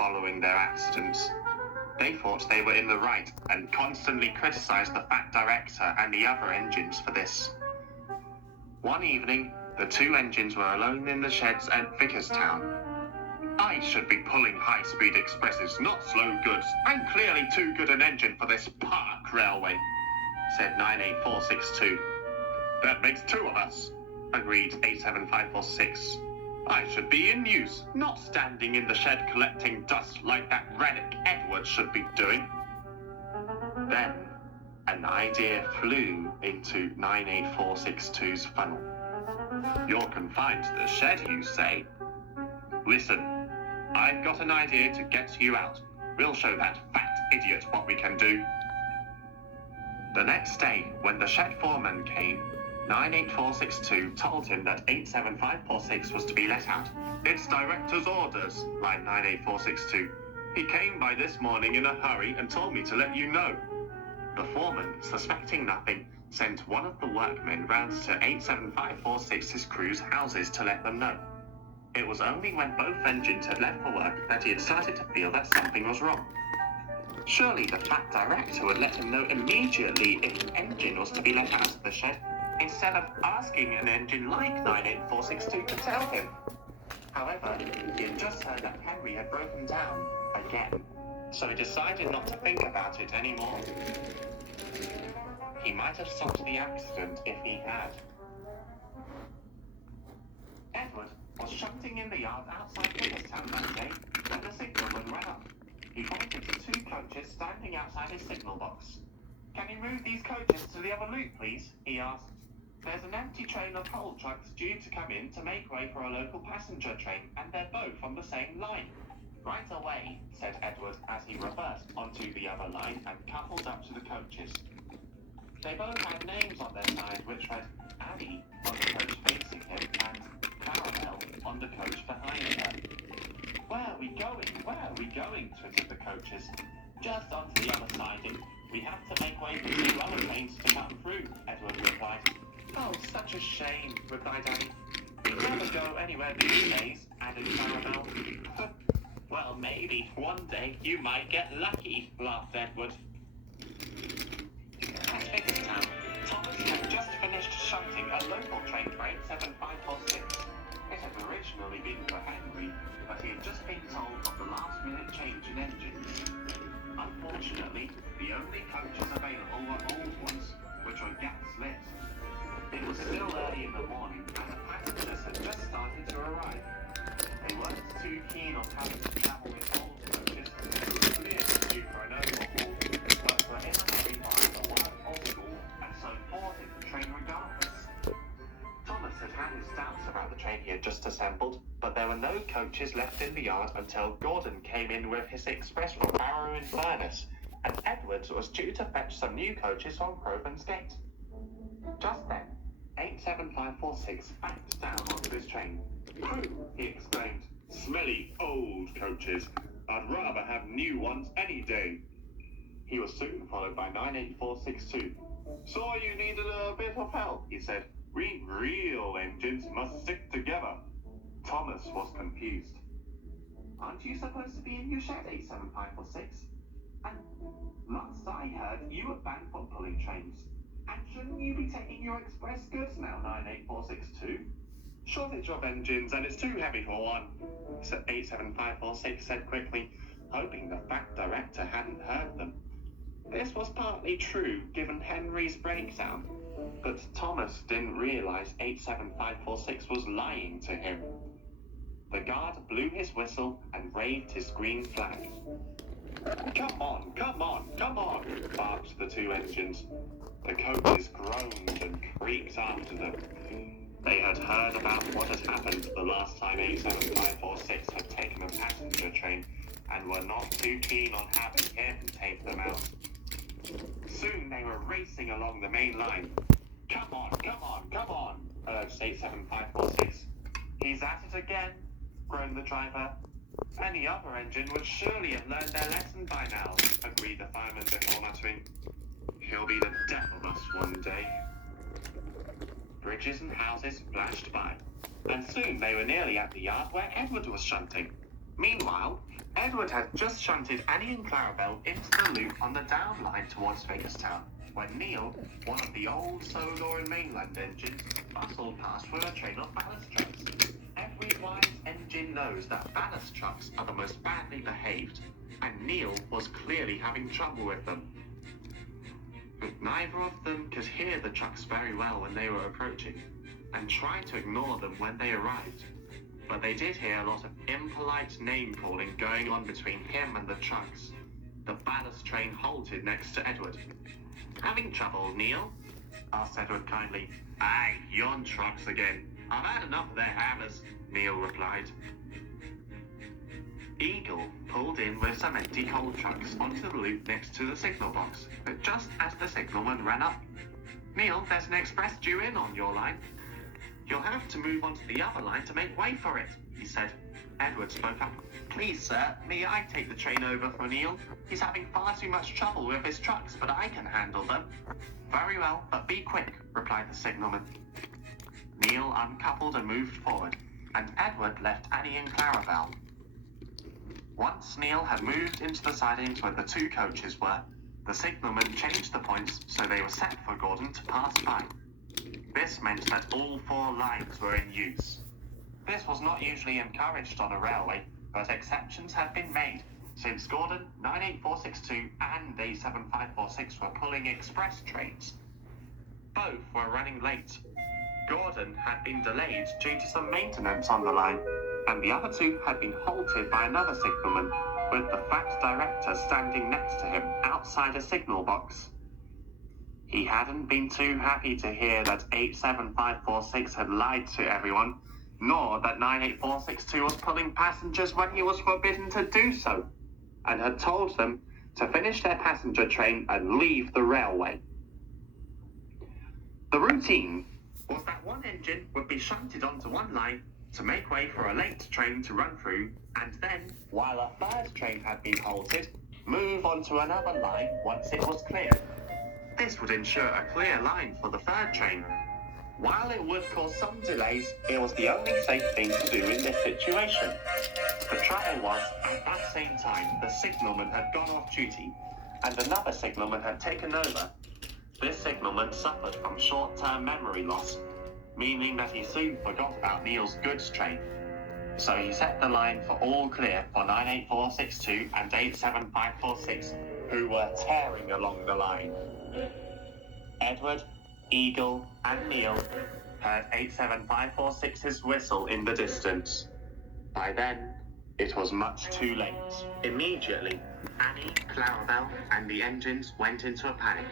following their accidents. They thought they were in the right and constantly criticized the Fat Director and the other engines for this. One evening, the two engines were alone in the sheds at Vickerstown. "I should be pulling high-speed expresses, not slow goods. I'm clearly too good an engine for this park railway," said 98462. "That makes two of us," agreed 87546. "I should be in use, not standing in the shed collecting dust like that Rennick Edwards should be doing." Then, an idea flew into 98462's funnel. "You're confined to the shed, you say? Listen, I've got an idea to get you out. We'll show that fat idiot what we can do." The next day, when the shed foreman came, 98462 told him that 87546 was to be let out. "It's director's orders," lied 98462. "He came by this morning in a hurry and told me to let you know." The foreman, suspecting nothing, sent one of the workmen round to 87546's crew's houses to let them know. It was only when both engines had left for work that he had started to feel that something was wrong. Surely the Fat Director would let him know immediately if an engine was to be let out of the shed, instead of asking an engine like 98462 to tell him. However, he had just heard that Henry had broken down again, so he decided not to think about it anymore. He might have stopped the accident if he had. Edward was shunting in the yard outside Vickerstown that day when the signalman ran up. He pointed to two coaches standing outside his signal box. "Can you move these coaches to the other loop, please?" he asked. "There's an empty train of coal trucks due to come in to make way for a local passenger train, and they're both on the same line." "Right away," said Edward as he reversed onto the other line and coupled up to the coaches. They both had names on their side which read Annie on the coach facing him and Caramel on the coach behind her. Where are we going?" twittered the coaches. "Just onto the other side. We have to make way for two other trains to come through," Edward replied. "Oh, such a shame," replied Annie. "We never go anywhere these days," added Caramel. "Well, maybe one day you might get lucky," laughed Edward. At Vickerstown, Thomas had just finished shunting a local train for 87546. It had originally been for Henry, but he had just been told of the last-minute change in engines. Unfortunately, the only coaches available were old ones, which were gas-lit. It was still early in the morning, and the passengers had just started to arrive. They weren't too keen on having to travel with old coaches, who were clearly due for an overhaul, but were in a hurry to either work or school, and so boarded the train regardless. Thomas had had his doubts about the train he had just assembled, but there were no coaches left in the yard until Gordon came in with his express from Barrow-in-Furness, and Edwards was due to fetch some new coaches from Crovan's Gate. Just then, 87546 backed down onto his train. "Crew," he exclaimed. "Smelly old coaches. I'd rather have new ones any day." He was soon followed by 98462. "Saw you needed a bit of help," he said. "We real engines must stick together." Thomas was confused. "Aren't you supposed to be in your shed, 87546? And last I heard, you were banned from pulling trains. And shouldn't you be taking your express goods now, 98462? "Shortage of engines, and it's too heavy for one," 87546 said quickly, hoping the Fat Director hadn't heard them. This was partly true, given Henry's breakdown, but Thomas didn't realize 87546 was lying to him. The guard blew his whistle and waved his green flag. Come on, barked the two engines. The coaches groaned and creaked after them. They had heard about what had happened the last time 87546 had taken a passenger train, and were not too keen on having him take them out. Soon they were racing along the main line. Come on, urged 87546. "He's at it again," groaned the driver. "Any other engine would surely have learned their lesson by now," agreed the fireman before muttering, "He'll be the death of us one day." Bridges and houses flashed by, and soon they were nearly at the yard where Edward was shunting. Meanwhile, Edward Edward had just shunted Annie and Clarabelle into the loop on the down line towards Bakerstown, when Neil, one of the old Solor and Mainland engines, bustled past with a train of ballast trucks. Every wise engine knows that ballast trucks are the most badly behaved, and Neil was clearly having trouble with them. But neither of them could hear the trucks very well when they were approaching, and tried to ignore them when they arrived. But they did hear a lot of impolite name-calling going on between him and the trucks. The ballast train halted next to Edward. "Having trouble, Neil?" asked Edward kindly. "Aye, yon trucks again. I've had enough of their hammers," Neil replied. Eagle pulled in with some empty coal trucks onto the loop next to the signal box, but just as the signalman ran up, "Neil, there's an express due in on your line. You'll have to move onto the other line to make way for it," he said. Edward spoke up. "Please, sir, may I take the train over for Neil? He's having far too much trouble with his trucks, but I can handle them." "Very well, but be quick," replied the signalman. Neil uncoupled and moved forward, and Edward left Annie and Clarabelle. Once Neil had moved into the sidings where the two coaches were, the signalman changed the points so they were set for Gordon to pass by. This meant that all 4 lines were in use. This was not usually encouraged on a railway, but exceptions had been made, since Gordon, 98462 and 87546 were pulling express trains. Both were running late. Gordon had been delayed due to some maintenance on the line, and the other 2 had been halted by another signalman, with the fat director standing next to him outside a signal box. He hadn't been too happy to hear that 87546 had lied to everyone, nor that 98462 was pulling passengers when he was forbidden to do so, and had told them to finish their passenger train and leave the railway. The routine was that one engine would be shunted onto one line to make way for a late train to run through, and then, while a third train had been halted, move onto another line once it was clear. This would ensure a clear line for the third train. While it would cause some delays, it was the only safe thing to do in this situation. The trouble was, at that same time, the signalman had gone off duty, and another signalman had taken over. This signalman suffered from short-term memory loss, meaning that he soon forgot about Neil's goods train. So he set the line for all clear for 98462 and 87546, who were tearing along the line. Edward, Eagle, and Neil heard 87546's whistle in the distance. By then, it was much too late. Immediately, Annie, Clarabelle, and the engines went into a panic.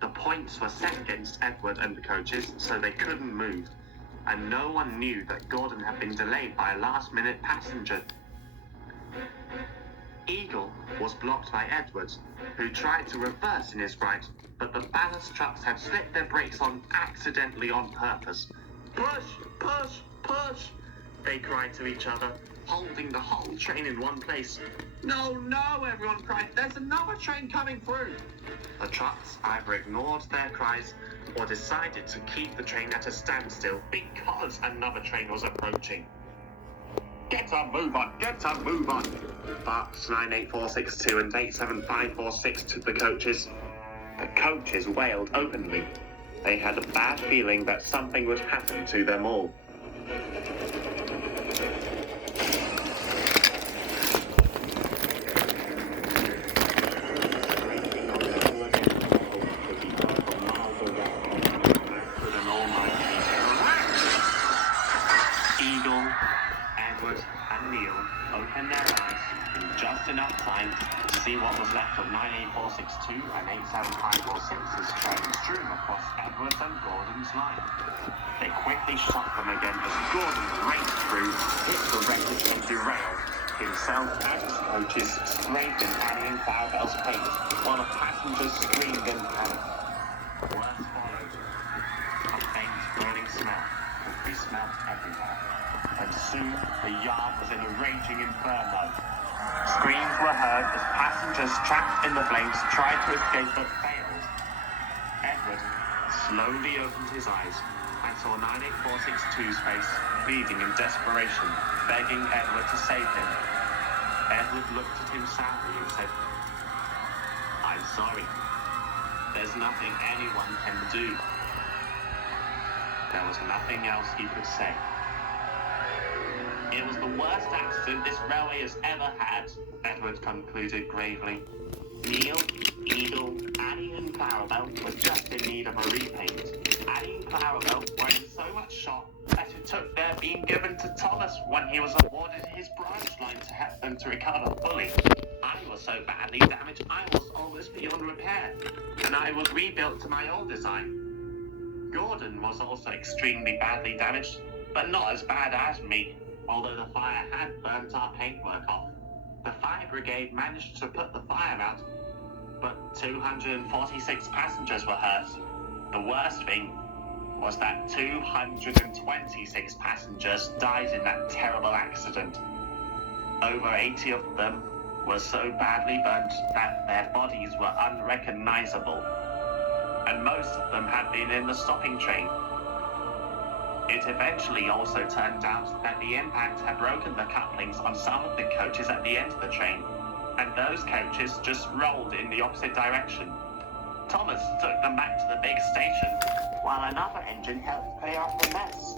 The points were set against Edward and the coaches, so they couldn't move, and no one knew that Gordon had been delayed by a last-minute passenger. Eagle was blocked by Edward, who tried to reverse in his right, but the ballast trucks had slipped their brakes on accidentally on purpose. "Push! Push! Push!" they cried to each other, holding the whole train in one place. "No, no!" everyone cried. "There's another train coming through!" The trucks either ignored their cries or decided to keep the train at a standstill because another train was approaching. "Get a move on! Get a move on!" barked 98462 and 87546 to the coaches. The coaches wailed openly. They had a bad feeling that something would happen to them all. Eagle, Edward, and Neil opened their eyes in just enough time to see what was left of 98462 and 87546's train strewn across Edward's and Gordon's line. They quickly shot them again as Gordon raced through, hit the wreckage and derailed. Himself and his coaches scraped in Annie and Clarabelle's paint, while the passengers screamed in panic. Worse followed. A faint burning smell could be smelt everywhere, and soon the yard was in a raging inferno. Screams were heard as passengers trapped in the flames tried to escape but failed. Edward slowly opened his eyes and saw 98462's face, pleading in desperation, begging Edward to save him. Edward looked at him sadly and said, "I'm sorry. There's nothing anyone can do." There was nothing else he could say. "It was the worst accident this railway has ever had," Edward concluded gravely. Neil, Edel, Annie and Clarabelle were just in need of a repaint. Annie and Clarabelle were in so much shock that it took their being given to Thomas when he was awarded his branch line to help them to recover fully. I was so badly damaged I was almost beyond repair, and I was rebuilt to my old design. Gordon was also extremely badly damaged, but not as bad as me, although the fire had burnt our paintwork off. The fire brigade managed to put the fire out, but 246 passengers were hurt. The worst thing was that 226 passengers died in that terrible accident. Over 80 of them were so badly burnt that their bodies were unrecognizable, and most of them had been in the stopping train. It eventually also turned out that the impact had broken the couplings on some of the coaches at the end of the train, and those coaches just rolled in the opposite direction. Thomas took them back to the big station, while another engine helped clear up the mess.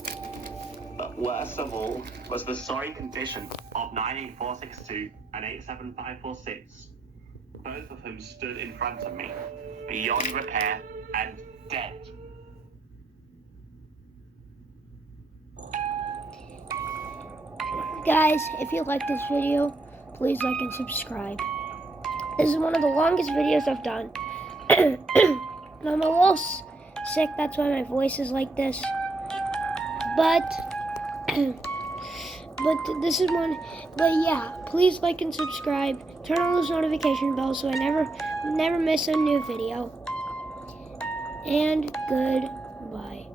But worst of all was the sorry condition of 98462 and 87546, both of whom stood in front of me, beyond repair and dead. Guys, if you like this video, please like and subscribe. This is one of the longest videos I've done. And I'm a little sick, that's why my voice is like this. But this is one. But yeah, please like and subscribe. Turn on those notification bells so I never miss a new video. And goodbye.